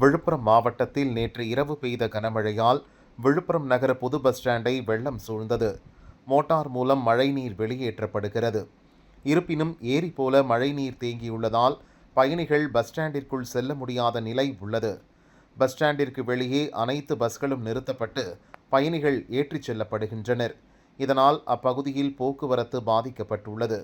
விழுப்புரம் மாவட்டத்தில் நேற்று இரவு பெய்த கனமழையால் விழுப்புரம் நகர புது பஸ் ஸ்டாண்டை வெள்ளம் சூழ்ந்தது. மோட்டார் மூலம் மழைநீர் வெளியேற்றப்படுகிறது. இருப்பினும் ஏரி போல மழைநீர் தேங்கியுள்ளதால் பயணிகள் பஸ் ஸ்டாண்டிற்குள் செல்ல முடியாத நிலை உள்ளது. பஸ் ஸ்டாண்டிற்கு வெளியே அனைத்து பஸ்களும் நிறுத்தப்பட்டு பயணிகள் ஏற்றிச் செல்லப்படுகின்றனர். இதனால் அப்பகுதியில் போக்குவரத்து பாதிக்கப்பட்டுள்ளது.